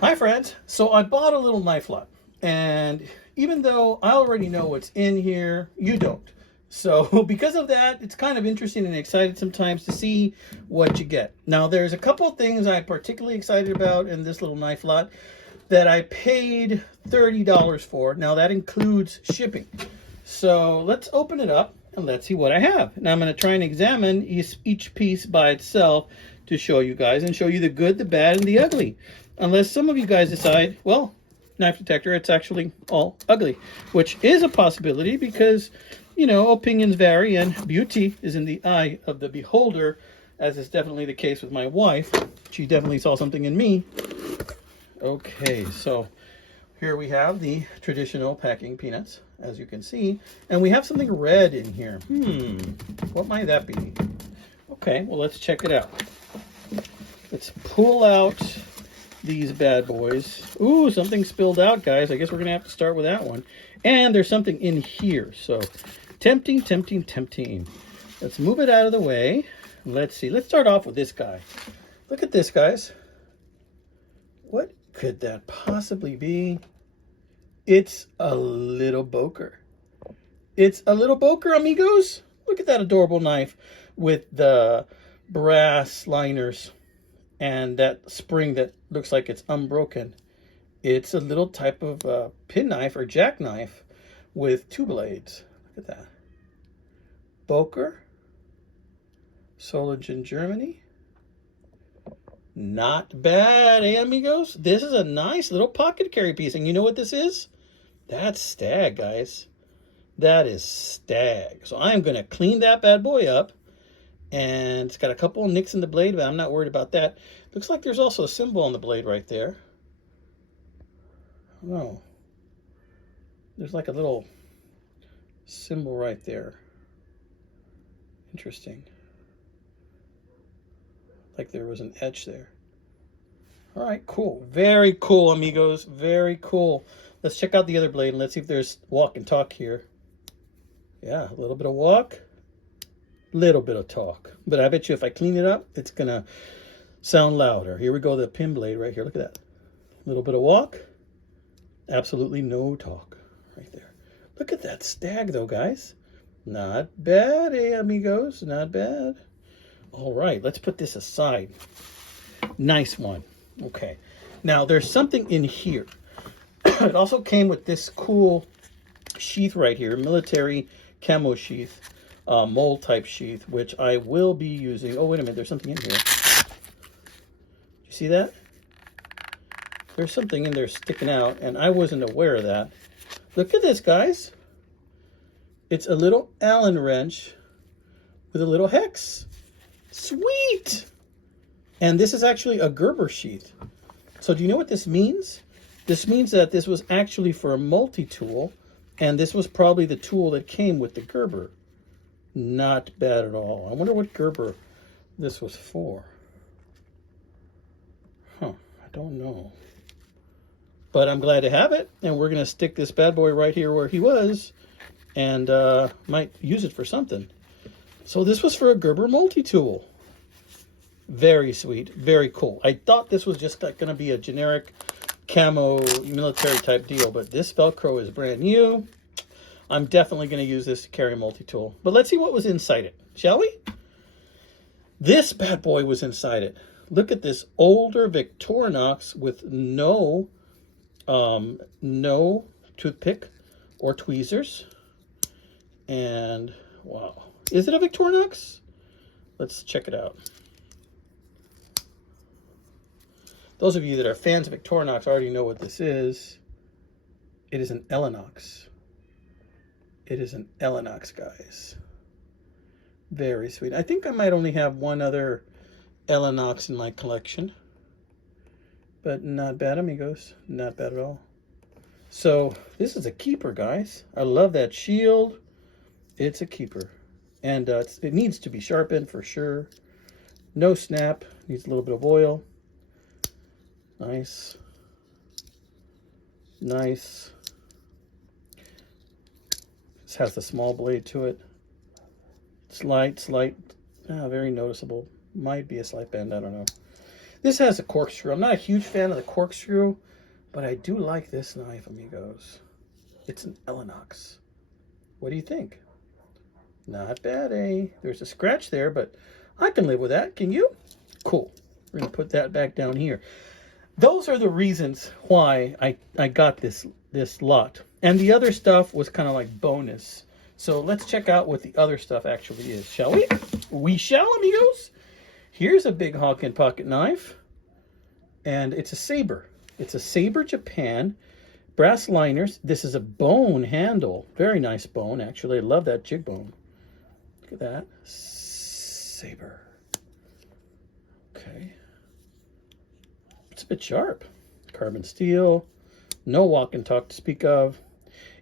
Hi friends, so I bought a little knife lot, and even though I already know what's in here, you don't. So because of that, it's kind of interesting and excited sometimes to see what you get. Now there's a couple of things I'm particularly excited about in this little knife lot that I paid $30 for. Now that includes shipping. So let's open it up and let's see what I have. Now I'm going to try and examine each piece by itself to show you guys and show you the good, the bad, and the ugly. Unless some of you guys decide, well, knife detector, it's actually all ugly, which is a possibility because, you know, opinions vary and beauty is in the eye of the beholder, as is definitely the case with my wife. She definitely saw something in me. Okay, so here we have the traditional packing peanuts, as you can see, and we have something red in here. What might that be? Okay, well, let's check it out. Let's pull out these bad boys. Ooh, something spilled out, guys. I guess we're gonna have to start with that one. And there's something in here, so tempting, tempting, tempting. Let's move it out of the way. Let's see. Let's start off with this guy. Look at this, guys. What could that possibly be? It's a little Boker. It's a little Boker, amigos. Look at that adorable knife with the brass liners and that spring that looks like it's unbroken. It's a little type of pin knife or jackknife with two blades. Look at that. Boker, Solingen, Germany. Not bad, eh, amigos? This is a nice little pocket carry piece. And you know what this is? That's stag, guys. That is stag. So I'm going to clean that bad boy up. And it's got a couple of nicks in the blade, but I'm not worried about that. Looks like there's also a symbol on the blade right there. Oh, there's like a little symbol right there. Interesting. Like there was an etch there. All right, cool. Very cool, amigos. Very cool. Let's check out the other blade and let's see if there's walk and talk here. Yeah, a little bit of walk. Little bit of talk, but I bet you if I clean it up, it's gonna sound louder. Here we go, the pin blade right here. Look at that. Little bit of walk, absolutely no talk right there. Look at that stag though, guys. Not bad, eh, amigos? Not bad. All right, let's put this aside. Nice one. Okay, now there's something in here. It also came with this cool sheath right here, military camo sheath. Mold type sheath, which I will be using. Oh, wait a minute, there's something in here. You see that? There's something in there sticking out, and I wasn't aware of that. Look at this, guys. It's a little Allen wrench with a little hex. Sweet! And this is actually a Gerber sheath. So do you know what this means? This means that this was actually for a multi-tool, and this was probably the tool that came with the Gerber. Not bad at all. I wonder what Gerber this was for. Huh, I don't know. But I'm glad to have it, and we're going to stick this bad boy right here where he was, and might use it for something. So this was for a Gerber multi-tool. Very sweet, very cool. I thought this was just going to be a generic camo military type deal, but this Velcro is brand new. I'm definitely going to use this to carry a multi-tool. But let's see what was inside it, shall we? This bad boy was inside it. Look at this older Victorinox with no toothpick or tweezers. And wow, is it a Victorinox? Let's check it out. Those of you that are fans of Victorinox already know what this is. It is an Elinox. It is an Elinox, guys. Very sweet. I think I might only have one other Elinox in my collection. But not bad, amigos. Not bad at all. So this is a keeper, guys. I love that shield. It's a keeper. And it needs to be sharpened for sure. No snap. Needs a little bit of oil. Nice. Nice. This has the small blade to it. Slight, very noticeable. Might be a slight bend, I don't know. This has a corkscrew. I'm not a huge fan of the corkscrew, but I do like this knife, amigos. It's an Elinox. What do you think? Not bad, eh? There's a scratch there, but I can live with that. Can you? Cool. We're going to put that back down here. Those are the reasons why I got this lot. And the other stuff was kind of like bonus. So let's check out what the other stuff actually is, shall we? We shall, amigos. Here's a big Hawken pocket knife. And it's a Saber. It's a Saber Japan. Brass liners. This is a bone handle. Very nice bone, actually. I love that jig bone. Look at that. Saber. Okay. It's a bit sharp. Carbon steel. No walk and talk to speak of.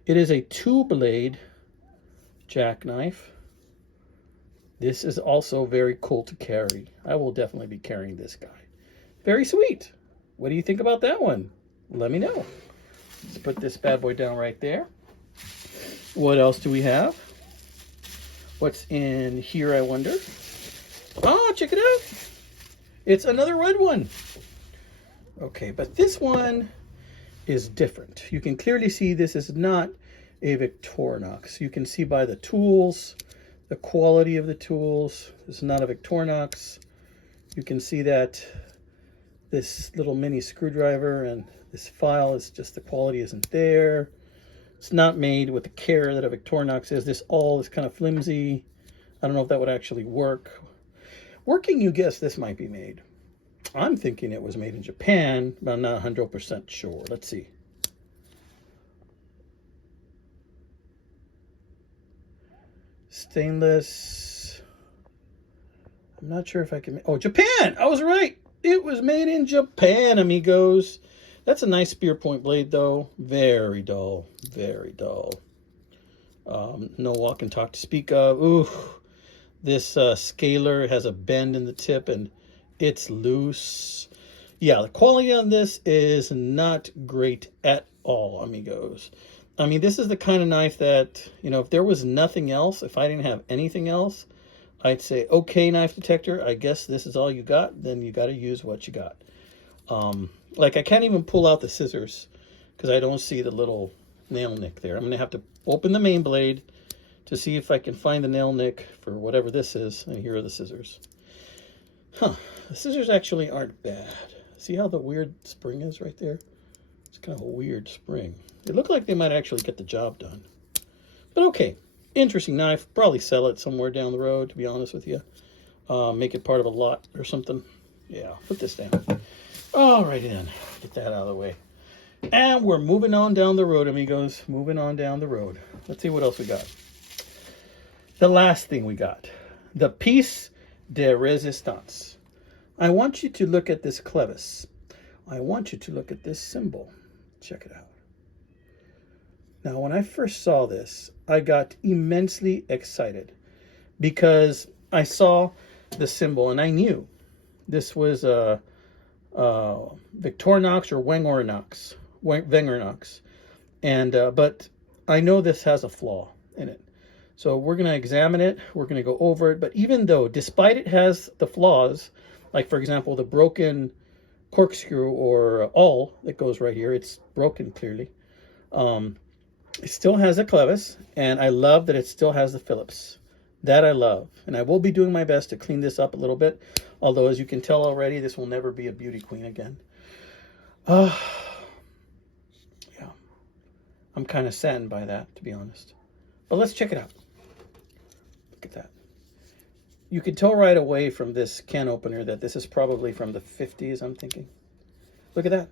It is a 2-blade jackknife. This is also very cool to carry. I will definitely be carrying this guy. Very sweet. What do you think about that one? Let me know. Let's put this bad boy down right there. What else do we have? What's in here, I wonder? Oh, check it out. It's another red one. Okay, but this one is different. You can clearly see this is not a Victorinox. You can see by the tools, the quality of the tools. It's not a Victorinox. You can see that this little mini screwdriver and this file is just, the quality isn't there. It's not made with the care that a Victorinox is. This all is kind of flimsy. I don't know if that would actually work. Working, you guess this might be made. I'm thinking it was made in Japan, but I'm not 100% sure. Let's see. Stainless. I'm not sure if I can... Oh, Japan! I was right! It was made in Japan, amigos. That's a nice spear point blade, though. Very dull. Very dull. No walk and talk to speak of. Ooh. This scaler has a bend in the tip, and it's loose. Yeah, the quality on this is not great at all, amigos. I mean, this is the kind of knife that, you know, if there was nothing else, if I didn't have anything else, I'd say, okay, knife detector, I guess this is all you got. Then you got to use what you got. Like, I can't even pull out the scissors because I don't see the little nail nick there. I'm going to have to open the main blade to see if I can find the nail nick for whatever this is. And here are the scissors. Huh. The scissors actually aren't bad. See how the weird spring is right there? It's kind of a weird spring. They look like they might actually get the job done. But okay. Interesting knife. Probably sell it somewhere down the road, to be honest with you. Make it part of a lot or something. Yeah, put this down. All right, then. Get that out of the way. And we're moving on down the road, amigos. Moving on down the road. Let's see what else we got. The last thing we got. The piece de resistance. I want you to look at this clevis. I want you to look at this symbol. Check it out. Now, when I first saw this, I got immensely excited because I saw the symbol and I knew this was a Victorinox or Wengernox. And but I know this has a flaw in it. So we're going to examine it. We're going to go over it. But even though, despite it has the flaws, like, for example, the broken corkscrew or awl that goes right here, it's broken clearly. It still has a clevis, and I love that it still has the Phillips. That I love. And I will be doing my best to clean this up a little bit. Although, as you can tell already, this will never be a beauty queen again. Yeah. I'm kind of saddened by that, to be honest. But let's check it out. Look at that. You can tell right away from this can opener that this is probably from the 50s, I'm thinking. Look at that.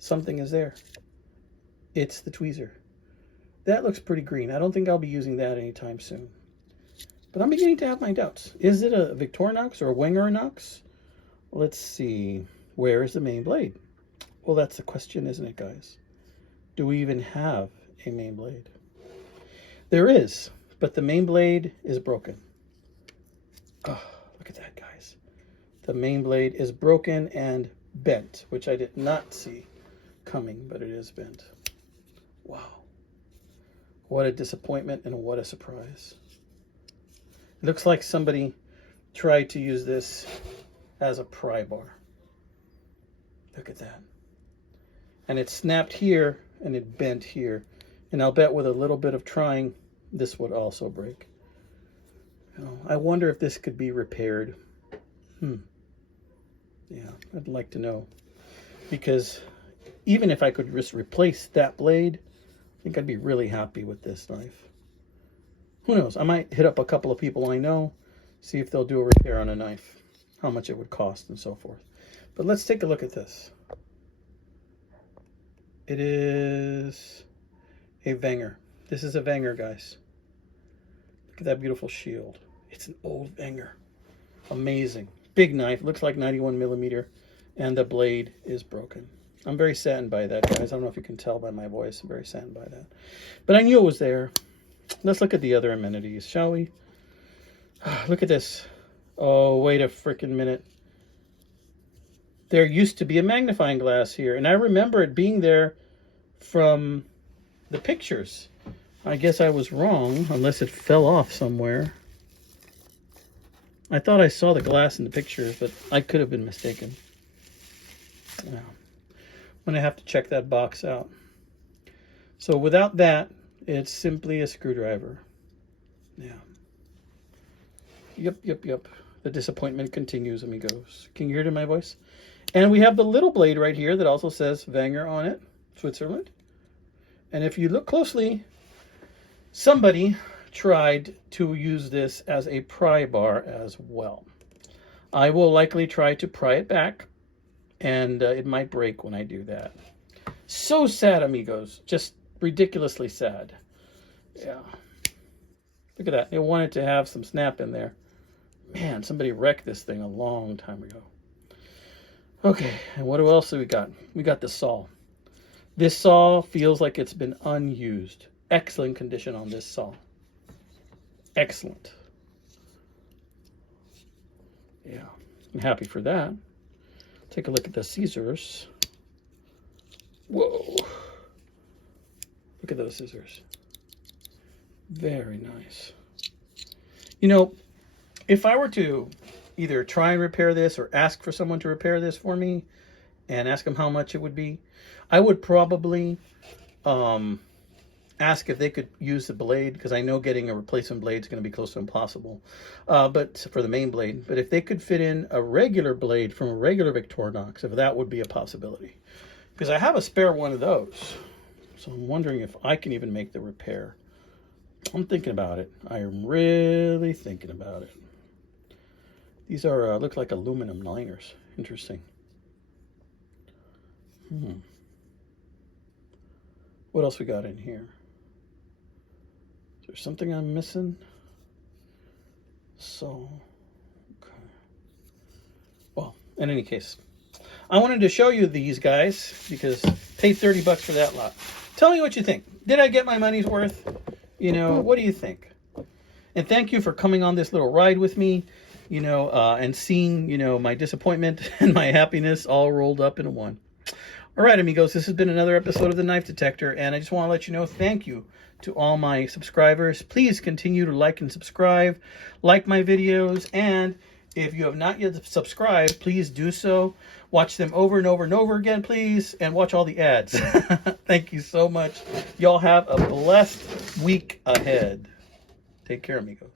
Something is there. It's the tweezer. That looks pretty green. I don't think I'll be using that anytime soon. But I'm beginning to have my doubts. Is it a Victorinox or a Wengernox? Let's see. Where is the main blade? Well, that's the question, isn't it, guys? Do we even have a main blade? There is, but the main blade is broken. Oh, look at that, guys. The main blade is broken and bent, which I did not see coming, but it is bent. Wow. What a disappointment and what a surprise. It looks like somebody tried to use this as a pry bar. Look at that. And it snapped here and it bent here. And I'll bet with a little bit of trying, this would also break. I wonder if this could be repaired. Yeah, I'd like to know. Because even if I could just replace that blade, I think I'd be really happy with this knife. Who knows? I might hit up a couple of people I know, see if they'll do a repair on a knife, how much it would cost and so forth. But let's take a look at this. It is a Wenger. This is a Wenger, guys. Look at that beautiful shield. It's an old Wenger. Amazing. Big knife. Looks like 91 millimeter. And the blade is broken. I'm very saddened by that, guys. I don't know if you can tell by my voice. I'm very saddened by that. But I knew it was there. Let's look at the other amenities, shall we? Look at this. Oh, wait a freaking minute. There used to be a magnifying glass here, and I remember it being there from the pictures. I guess I was wrong, unless it fell off somewhere. I thought I saw the glass in the pictures, but I could have been mistaken. Yeah. I'm going to have to check that box out. So without that, it's simply a screwdriver. Yeah. Yep. The disappointment continues, amigos. Can you hear it in my voice? And we have the little blade right here that also says Wenger on it, Switzerland. And if you look closely, somebody tried to use this as a pry bar as well. I will likely try to pry it back, and it might break when I do that. So sad, amigos. Just ridiculously sad. Yeah. Look at that. They wanted to have some snap in there. Man, somebody wrecked this thing a long time ago. Okay, and what else do we got? We got the saw. This saw feels like it's been unused. Excellent condition on this saw. Excellent. Yeah, I'm happy for that. Take a look at the scissors. Whoa. Look at those scissors. Very nice. You know, if I were to either try and repair this or ask for someone to repair this for me and ask them how much it would be, I would probably ask if they could use the blade, because I know getting a replacement blade is going to be close to impossible, but for the main blade. But if they could fit in a regular blade from a regular Victorinox, if that would be a possibility. Because I have a spare one of those. So I'm wondering if I can even make the repair. I'm thinking about it. I am really thinking about it. These are, look like aluminum liners. Interesting. What else we got in here? Is there something I'm missing? So, okay. Well, in any case, I wanted to show you these guys because I paid 30 bucks for that lot. Tell me what you think. Did I get my money's worth? You know, what do you think? And thank you for coming on this little ride with me, you know, and seeing, you know, my disappointment and my happiness all rolled up into one. All right, amigos, this has been another episode of The Knife Detector, and I just want to let you know, thank you to all my subscribers. Please continue to like and subscribe, like my videos, and if you have not yet subscribed, please do so. Watch them over and over and over again, please, and watch all the ads. Thank you so much. Y'all have a blessed week ahead. Take care, amigos.